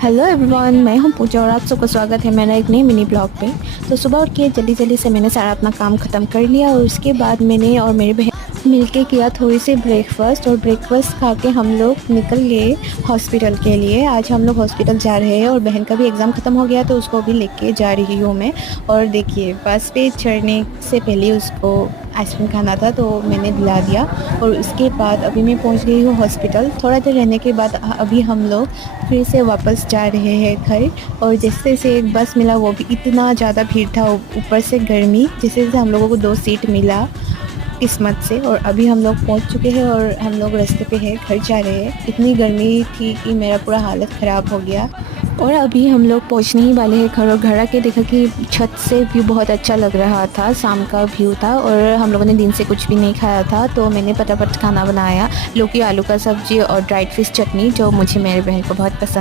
Hello everyone, मैं हूं पूजा और आप सबका स्वागत है मेरा एक नए मिनी ब्लॉग पे। तो सुबह उठ के जल्दी जल्दी से मैंने सारा अपना काम ख़त्म कर लिया और उसके बाद मैंने और मेरी बहन मिलके किया थोड़ी सी ब्रेकफ़ास्ट। और ब्रेकफ़ास्ट खा के हम लोग निकल गए हॉस्पिटल के लिए। आज हम लोग हॉस्पिटल जा रहे हैं और बहन का भी एग्ज़ाम ख़त्म हो गया तो उसको भी लेके जा रही हूँ मैं। और देखिए, बस पे चढ़ने से पहले उसको आइसक्रीम खाना था तो मैंने दिला दिया। और उसके बाद अभी मैं पहुंच गई हूँ हॉस्पिटल। थोड़ा देर रहने के बाद अभी हम लोग फिर से वापस जा रहे हैं घर। और जैसे से एक बस मिला, वो भी इतना ज़्यादा भीड़ था, ऊपर से गर्मी, जैसे हम लोगों को 2 सीट मिला किस्मत से। और अभी हम लोग पहुंच चुके हैं और हम लोग रास्ते पे हैं, घर जा रहे हैं। इतनी गर्मी थी कि मेरा पूरा हालत ख़राब हो गया। और अभी हम लोग पहुंचने ही वाले हैं घर। और घर आके देखा कि छत से व्यू बहुत अच्छा लग रहा था, शाम का व्यू था। और हम लोगों ने दिन से कुछ भी नहीं खाया था तो मैंने फटाफट खाना बनाया, लौकी आलू का सब्ज़ी और ड्राइड फिश चटनी, जो मुझे मेरे बहन को बहुत पसंद